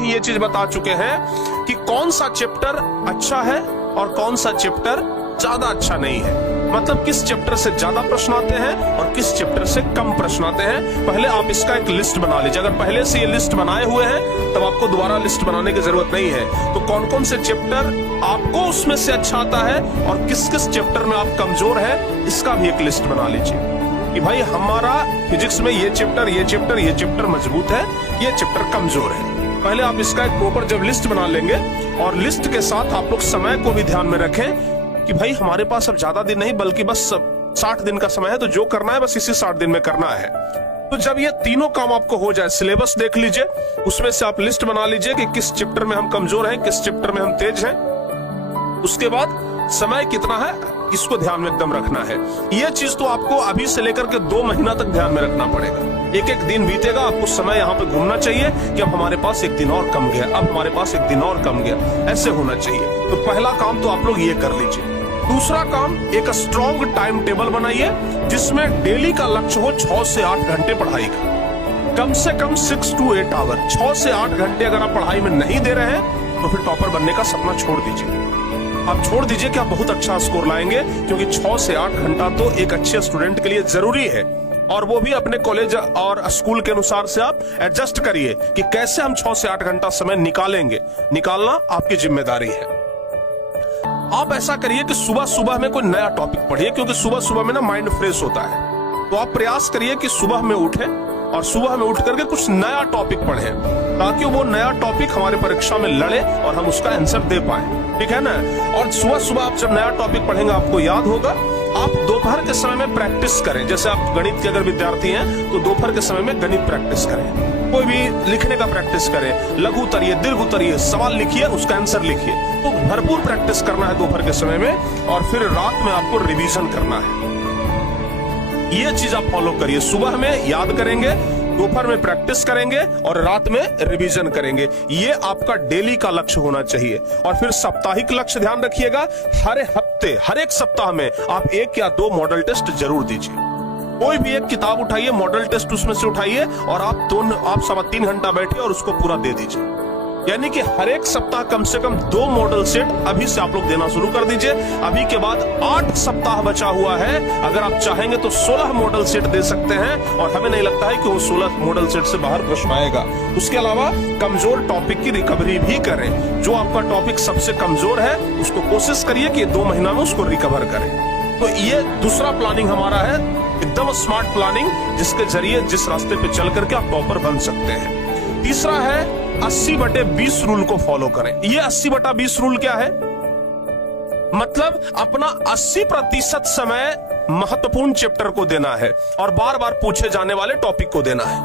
ही ये चीज बता चुके हैं कि कौन सा चैप्टर अच्छा है और कौन सा चैप्टर ज्यादा अच्छा नहीं है। मतलब किस चैप्टर से ज्यादा प्रश्न आते हैं और किस चैप्टर से कम प्रश्न आते हैं। पहले आप इसका एक लिस्ट बना लीजिए। अगर पहले से ये लिस्ट बनाए हुए हैं तब आपको दोबारा लिस्ट बनाने की जरूरत नहीं है। तो कौन कौन से चैप्टर आपको उसमें से अच्छा आता है और किस किस चैप्टर में आप कमजोर है, इसका भी एक लिस्ट बना लीजिए कि भाई हमारा फिजिक्स में ये चैप्टर मजबूत है, ये चैप्टर कमजोर है। पहले आप इसका एक प्रॉपर जब लिस्ट बना लेंगे और लिस्ट के साथ आप लोग समय को भी ध्यान में रखें कि भाई हमारे पास अब ज्यादा दिन नहीं बल्कि बस 60 दिन का समय है, तो जो करना है बस इसी 60 दिन में करना है। तो जब ये तीनों काम आपको हो जाए, सिलेबस देख लीजिए, उसमें से आप लिस्ट बना लीजिए कि किस चैप्टर में हम कमजोर हैं, किस चैप्टर में हम तेज हैं। उसके बाद समय कितना है इसको ध्यान में एकदम रखना है। ये चीज तो आपको अभी से लेकर के 2 महीना तक ध्यान में रखना पड़ेगा। एक एक दिन बीतेगा, आपको समय यहाँ पे घूमना चाहिए कि अब हमारे पास एक दिन और कम गया, अब हमारे पास एक दिन और कम गया, ऐसे होना चाहिए। तो पहला काम तो आप लोग ये कर लीजिए। दूसरा काम, एक स्ट्रॉन्ग टाइम टेबल बनाइए जिसमें डेली का लक्ष्य हो 6 से 8 घंटे पढ़ाई का, कम से कम 6 to 8 आवर। 6 से 8 घंटे अगर आप पढ़ाई में नहीं दे रहे हैं तो फिर टॉपर बनने का सपना छोड़ दीजिए। आप छोड़ दीजिए कि आप बहुत अच्छा स्कोर लाएंगे, क्योंकि 6 से 8 घंटा तो एक अच्छे स्टूडेंट के लिए जरूरी है। और वो भी अपने कॉलेज और स्कूल के अनुसार से आप एडजस्ट करिए कि कैसे हम 6 से 8 घंटा समय निकालेंगे। निकालना आपकी जिम्मेदारी है। आप ऐसा करिए कि सुबह सुबह में कोई नया टॉपिक पढ़िए, क्योंकि सुबह सुबह में ना माइंड फ्रेश होता है। तो आप प्रयास करिए कि सुबह में उठें और सुबह में उठ करके कुछ नया टॉपिक पढ़ें, ताकि वो नया टॉपिक हमारे परीक्षा में लड़े और हम उसका आंसर दे पाए। ठीक है ना। और सुबह सुबह आप जब नया टॉपिक पढ़ेंगे आपको याद होगा। आप दोपहर के समय में प्रैक्टिस करें। जैसे आप गणित के अगर विद्यार्थी हैं तो दोपहर के समय में गणित प्रैक्टिस करें। कोई भी लिखने का प्रैक्टिस करें, लघु उतरिए, दीर्घ उतरिए, सवाल लिखिए, उसका आंसर लिखिए। तो भरपूर प्रैक्टिस करना है दोपहर के समय में, और फिर रात में आपको रिवीजन करना है। ये चीज आप फॉलो करिए। सुबह में याद करेंगे, दोपहर में प्रैक्टिस करेंगे और रात में रिवीजन करेंगे। ये आपका डेली का लक्ष्य होना चाहिए। और फिर साप्ताहिक लक्ष्य ध्यान रखिएगा। हर हफ्ते, हर एक सप्ताह में आप 1 या 2 मॉडल टेस्ट जरूर दीजिए। कोई भी एक किताब उठाइए, मॉडल टेस्ट उसमें से उठाइए और आप 3.25 घंटा बैठिए और उसको पूरा दे दीजिए। यानी कि हर एक सप्ताह कम से कम 2 मॉडल सेट अभी से आप लोग देना शुरू कर दीजिए। अभी के बाद 8 सप्ताह बचा हुआ है। अगर आप चाहेंगे तो 16 मॉडल सेट दे सकते हैं, और हमें नहीं लगता है कि वो 16 मॉडल सेट से बाहर प्रश्न आएगा। उसके अलावा कमजोर टॉपिक की रिकवरी भी करें। जो आपका टॉपिक सबसे कमजोर है उसको कोशिश करिए कि 2 महीना में उसको रिकवर करें। तो ये दूसरा प्लानिंग हमारा है, एकदम स्मार्ट प्लानिंग, जिसके जरिए जिस रास्ते पे चल करके आप टॉपर बन सकते हैं। तीसरा है 80/20 रूल को फॉलो करें। ये 80/20 रूल क्या है? मतलब अपना 80% समय महत्वपूर्ण चैप्टर को देना है और बार बार पूछे जाने वाले टॉपिक को देना है।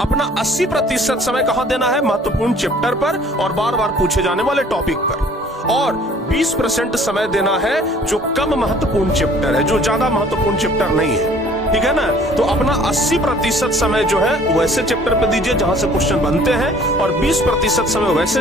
अपना 80% समय कहां देना है? महत्वपूर्ण चैप्टर पर और बार बार पूछे जाने वाले टॉपिक पर। और 20% समय देना है जो कम महत्वपूर्ण चैप्टर है, जो ज्यादा महत्वपूर्ण चैप्टर नहीं है। ठीक है ना। तो अपना 80% समय जो है वैसे चैप्टर पे दीजिए जहां से क्वेश्चन बनते हैं, और 20% समय वैसे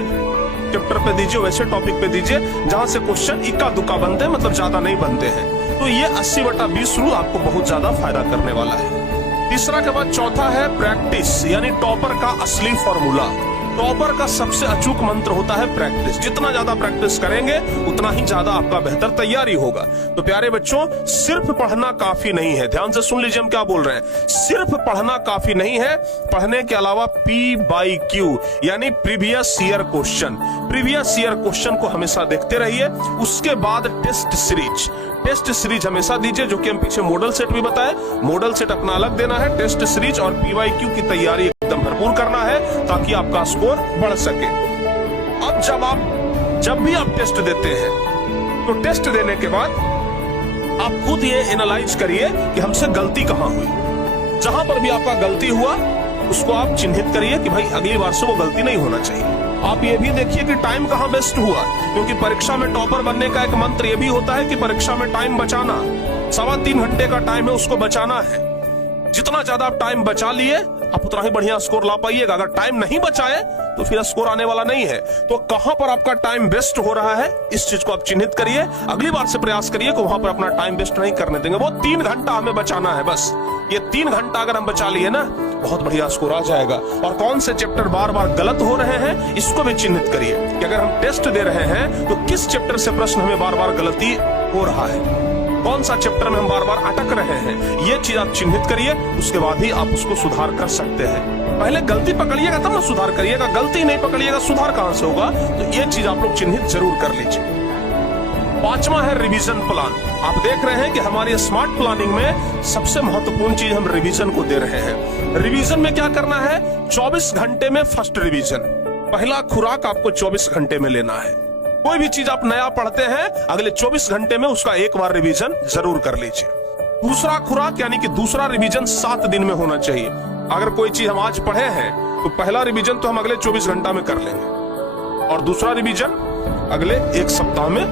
चैप्टर पे दीजिए, वैसे टॉपिक पे दीजिए जहां से क्वेश्चन इक्का दुक्का बनते हैं, मतलब ज्यादा नहीं बनते हैं। तो ये 80/20 रूल आपको बहुत ज्यादा फायदा करने वाला है। तीसरा के बाद चौथा है प्रैक्टिस, यानी टॉपर का असली फॉर्मूला। टॉपर का सबसे अचूक मंत्र होता है प्रैक्टिस। जितना ज्यादा प्रैक्टिस करेंगे उतना ही ज्यादा आपका बेहतर तैयारी होगा। तो प्यारे बच्चों, सिर्फ पढ़ना काफी नहीं है। ध्यान से सुन लीजिए हम क्या बोल रहे हैं। सिर्फ पढ़ना काफी नहीं है। पढ़ने के अलावा PYQ यानी previous year question, previous year question को हमेशा देखते रहिए। उसके बाद टेस्ट सीरीज हमेशा दीजिए, जो कि हम पीछे मॉडल सेट भी बताए। मॉडल सेट अपना अलग देना है, टेस्ट सीरीज और PYQ की तैयारी एकदम भरपूर करना है, ताकि आपका स्कोर बढ़ सके। अब जब भी आप टेस्ट देते हैं तो टेस्ट देने के बाद आप खुद ये एनालाइज करिए कि हमसे गलती कहां हुई। जहां पर भी आपका गलती हुआ उसको आप चिन्हित करिए कि भाई अगली बार से वो गलती नहीं होना चाहिए। आप ये भी देखिए कि टाइम कहां वेस्ट हुआ, क्योंकि परीक्षा में टॉपर बनने का एक मंत्र ये भी होता है कि परीक्षा में टाइम बचाना। 3.25 घंटे का टाइम है, उसको बचाना है। जितना ज्यादा आप टाइम बचा लिए आप उतना ही बढ़िया स्कोर ला पाइएगा। अगर टाइम नहीं बचाए तो फिर स्कोर आने वाला नहीं है। तो कहां पर आपका टाइम वेस्ट हो रहा है इस चीज को आप चिन्हित करिए। अगली बार से प्रयास करिए कि वहां पर अपना टाइम वेस्ट नहीं करने देंगे। वो 3 घंटा हमें बचाना है, बस ये 3 घंटा अगर हम बचा लिए ना बहुत बढ़िया स्कोर आ जाएगा। और कौन से चैप्टर बार बार गलत हो रहे हैं इसको भी चिन्हित करिए कि अगर हम टेस्ट दे रहे हैं तो किस चैप्टर से प्रश्न हमें बार बार गलती हो रहा है, कौन सा चैप्टर में हम बार बार अटक रहे हैं, ये चीज आप चिन्हित करिए। उसके बाद ही आप उसको सुधार कर सकते हैं। पहले गलती पकड़िएगा तब ना सुधार करिएगा, गलती नहीं पकड़िएगा सुधार कहां से होगा। तो ये चीज आप लोग चिन्हित जरूर कर लीजिए। 5वां है रिवीजन प्लान। आप देख रहे हैं कि हमारी स्मार्ट प्लानिंग में सबसे महत्वपूर्ण चीज हम रिवीजन को दे रहे हैं। रिवीजन में क्या करना है, 24 घंटे में फर्स्ट रिवीजन, पहला खुराक आपको 24 घंटे में लेना है। कोई भी चीज आप नया पढ़ते हैं अगले 24 घंटे में उसका एक बार रिवीजन जरूर कर लीजिए। दूसरा खुराक यानी कि दूसरा रिवीजन 7 दिन में होना चाहिए। अगर कोई चीज हम आज पढ़े हैं तो पहला रिवीजन तो हम अगले 24 घंटा में कर लेंगे और दूसरा रिवीजन अगले 1 सप्ताह में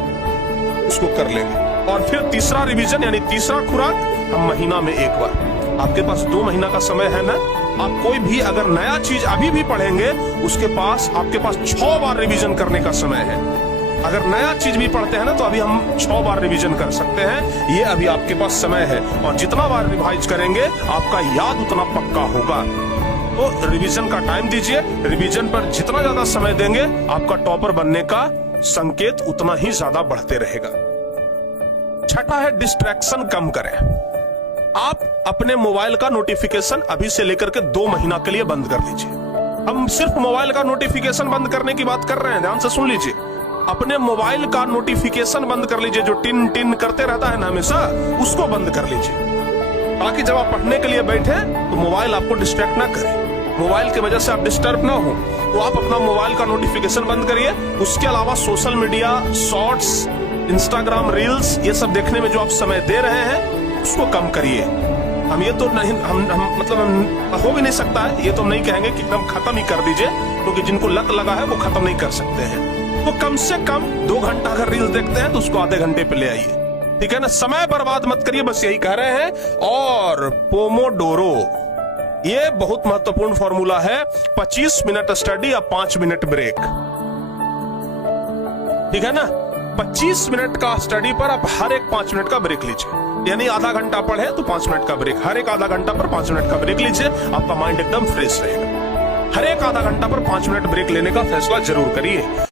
उसको कर लेंगे। और फिर तीसरा रिवीजन यानी तीसरा खुराक हम महीना में एक बार। आपके पास 2 महीना का समय है ना। आप कोई भी अगर नया चीज अभी भी पढ़ेंगे उसके पास आपके पास 6 बार रिवीजन करने का समय है। अगर नया चीज भी पढ़ते हैं ना तो अभी हम 6 बार रिवीजन कर सकते हैं। ये अभी आपके पास समय है और जितना बार रिवाइज करेंगे आपका याद उतना पक्का होगा। तो रिवीजन का टाइम दीजिए। रिवीजन पर जितना ज्यादा समय देंगे आपका टॉपर बनने का संकेत उतना ही ज्यादा बढ़ते रहेगा। 6ठा है डिस्ट्रैक्शन कम करें। आप अपने मोबाइल का नोटिफिकेशन अभी से लेकर के 2 महीना के लिए बंद कर लीजिए। हम सिर्फ मोबाइल का नोटिफिकेशन बंद करने की बात कर रहे हैं, ध्यान से सुन लीजिए। अपने मोबाइल का नोटिफिकेशन बंद कर लीजिए, जो टिन टिन करते रहता है ना हमेशा, उसको बंद कर लीजिए ताकि जब आप पढ़ने के लिए बैठे तो मोबाइल आपको डिस्ट्रैक्ट ना करे, मोबाइल की वजह से आप डिस्टर्ब ना हो। तो आप अपना मोबाइल का नोटिफिकेशन बंद करिए। उसके अलावा social media, shorts, Instagram reels, ये सब देखने में जो आप समय दे रहे हैं उसको कम करिए। हम ये तो नहीं हम मतलब हो भी नहीं सकता है, ये तो हम नहीं कहेंगे कि एकदम खत्म ही कर दीजिए, क्योंकि जिनको लत लगा है वो खत्म नहीं कर सकते हैं। तो कम से कम 2 घंटा अगर रील्स देखते हैं तो उसको आधे घंटे पे ले आइए, ठीक है ना। समय बर्बाद मत करिए, बस यही कह रहे हैं। और पोमोडोरो, ये बहुत महत्वपूर्ण फॉर्मूला है। 25 मिनट स्टडी और 5 मिनट ब्रेक, ठीक है ना। 25 मिनट का स्टडी पर आप हर एक 5 मिनट का ब्रेक लीजिए, यानी आधा घंटा पढ़े तो 5 मिनट का ब्रेक। हर एक आधा घंटा पर 5 मिनट का ब्रेक लीजिए, आपका माइंड एकदम फ्रेश रहेगा। हर एक आधा घंटा पर 5 मिनट ब्रेक लेने का फैसला जरूर करिए।